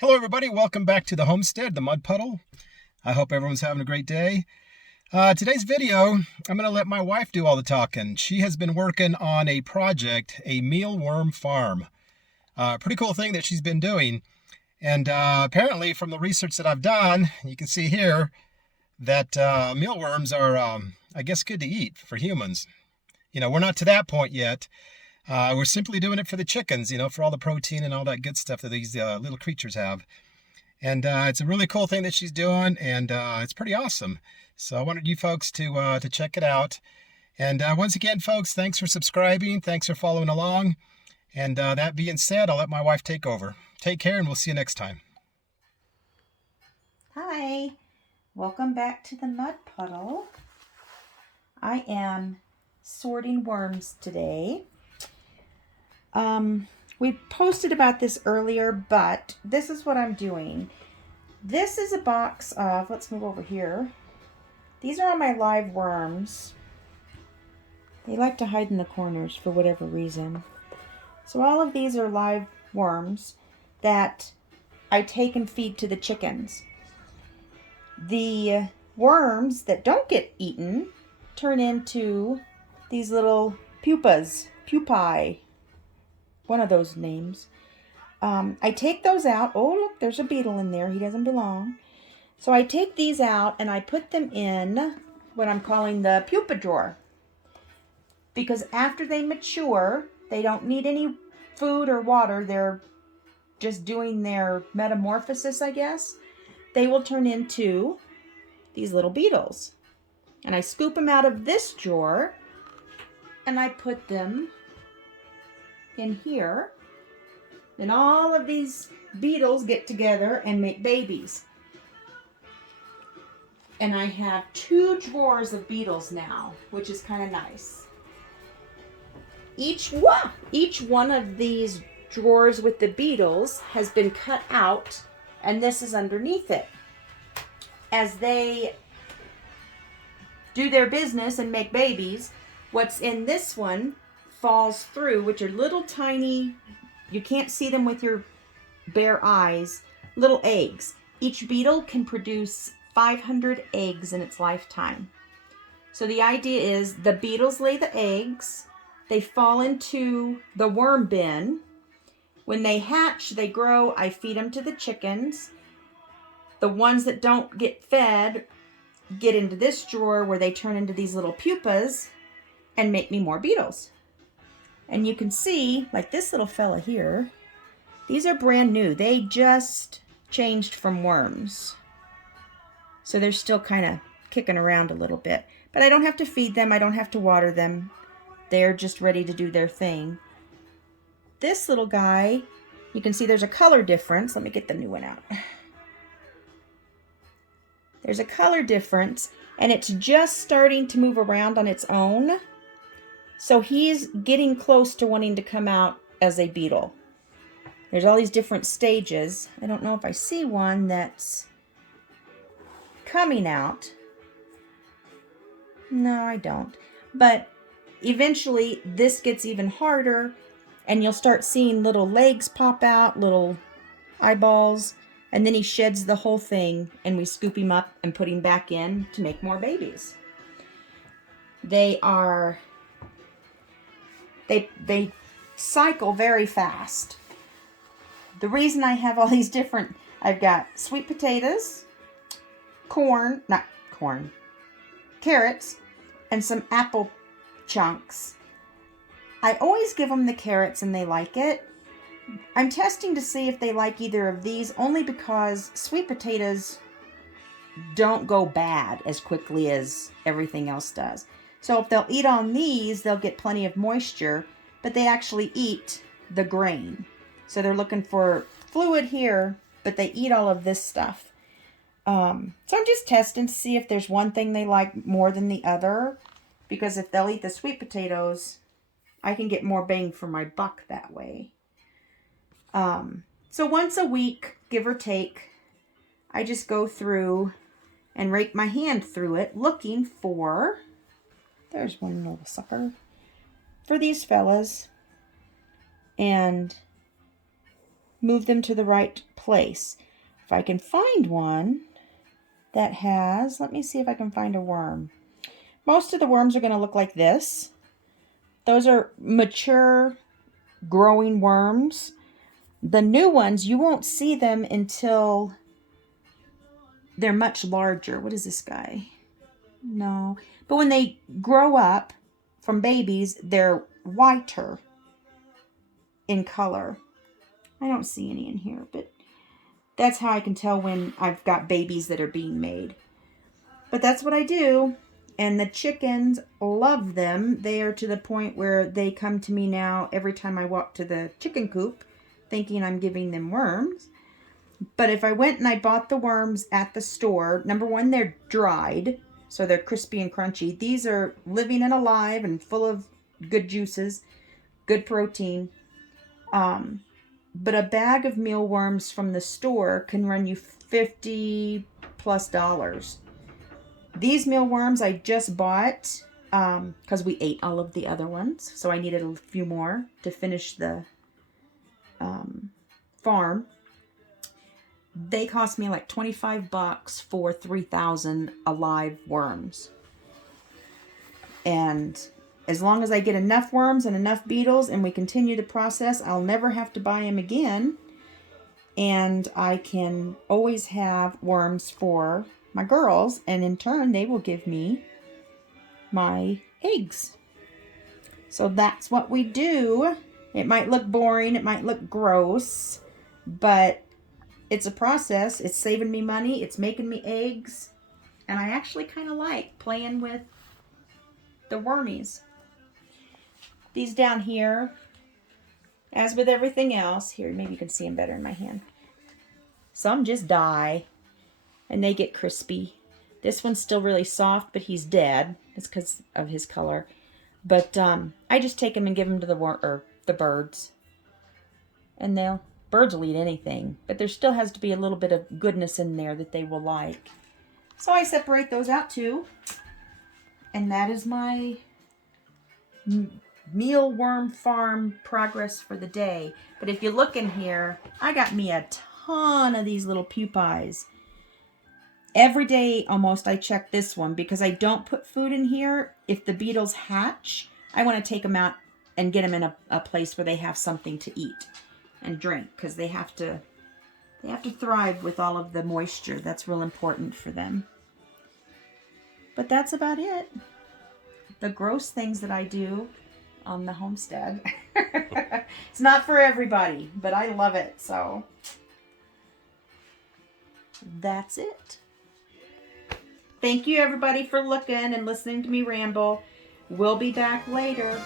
Hello everybody, welcome back to the homestead, the mud puddle. I hope everyone's having a great day. Today's video, I'm going to let my wife do all the talking. She has been working on a project, a mealworm farm. Pretty cool thing that she's been doing. And apparently from the research that I've done, you can see here that mealworms are, I guess, good to eat for humans. You know, we're not to that point yet. We're simply doing it for the chickens, for all the protein and all that good stuff that these little creatures have. And it's a really cool thing that she's doing, and it's pretty awesome. So I wanted you folks to check it out. And once again, folks, thanks for subscribing. Thanks for following along. And that being said, I'll let my wife take over. Take care, and we'll see you next time. Hi, welcome back to the mud puddle. I am sorting worms today. We posted about this earlier, but this is what I'm doing. This is a box of, let's move over here. These are all my live worms. They like to hide in the corners for whatever reason. So all of these are live worms that I take and feed to the chickens. The worms that don't get eaten turn into these little pupae, one of those names. I take those out. Oh, look, there's a beetle in there. He doesn't belong. So I take these out and I put them in what I'm calling the pupa drawer. Because after they mature, they don't need any food or water. They're just doing their metamorphosis, I guess. They will turn into these little beetles. And I scoop them out of this drawer and I put them in here. Then all of these beetles get together and make babies. And I have 2 drawers of beetles now, which is kind of nice. Each one of these drawers with the beetles has been cut out, and this is underneath it. As they do their business and make babies, what's in this one falls through, which are little tiny, you can't see them with your bare eyes, little eggs. Each beetle can produce 500 eggs in its lifetime. So the idea is the beetles lay the eggs, they fall into the worm bin. When they hatch, they grow, I feed them to the chickens. The ones that don't get fed get into this drawer where they turn into these little pupas and make me more beetles. And you can see, like this little fella here, these are brand new. They just changed from worms. So they're still kind of kicking around a little bit. But I don't have to feed them. I don't have to water them. They're just ready to do their thing. This little guy, you can see there's a color difference. Let me get the new one out. There's a color difference, and it's just starting to move around on its own. So he's getting close to wanting to come out as a beetle. There's all these different stages. I don't know if I see one that's coming out. No, I don't. But eventually this gets even harder, and you'll start seeing little legs pop out, little eyeballs, and then he sheds the whole thing, and we scoop him up and put him back in to make more babies. They cycle very fast. The reason I have all these different, I've got sweet potatoes, carrots, and some apple chunks. I always give them the carrots and they like it. I'm testing to see if they like either of these, only because sweet potatoes don't go bad as quickly as everything else does. So if they'll eat on these, they'll get plenty of moisture, but they actually eat the grain. So they're looking for fluid here, but they eat all of this stuff. So I'm just testing to see if there's one thing they like more than the other, because if they'll eat the sweet potatoes, I can get more bang for my buck that way. So once a week, give or take, I just go through and rake my hand through it looking for, there's one little sucker, for these fellas. And move them to the right place. If I can find one that has, let me see if I can find a worm. Most of the worms are going to look like this. Those are mature growing worms. The new ones, you won't see them until they're much larger. What is this guy? No. But when they grow up from babies, they're whiter in color. I don't see any in here, but that's how I can tell when I've got babies that are being made. But that's what I do. And the chickens love them. They are to the point where they come to me now every time I walk to the chicken coop thinking I'm giving them worms. But if I went and I bought the worms at the store, number one, they're dried, so they're crispy and crunchy. These are living and alive and full of good juices, good protein. But a bag of mealworms from the store can run you $50 plus. These mealworms I just bought because we ate all of the other ones, so I needed a few more to finish the farm. They cost me like $25 for 3,000 alive worms. And as long as I get enough worms and enough beetles and we continue the process, I'll never have to buy them again. And I can always have worms for my girls, and in turn they will give me my eggs. So that's what we do. It might look boring, it might look gross, but it's a process. It's saving me money, it's making me eggs, and I actually kind of like playing with the wormies. These down here, as with everything else, here, maybe you can see them better in my hand. Some just die and they get crispy. This one's still really soft, but he's dead. It's because of his color. But I just take them and give them to the birds. And birds will eat anything, but there still has to be a little bit of goodness in there that they will like. So I separate those out too. And that is my mealworm farm progress for the day. But if you look in here, I got me a ton of these little pupaes. Every day almost I check this one because I don't put food in here. If the beetles hatch, I want to take them out and get them in a place where they have something to eat and drink, because they have to thrive with all of the moisture. That's real important for them. But that's about it. The gross things that I do on the homestead. It's not for everybody, but I love it. So that's it. Thank you everybody for looking and listening to me ramble. We'll be back later.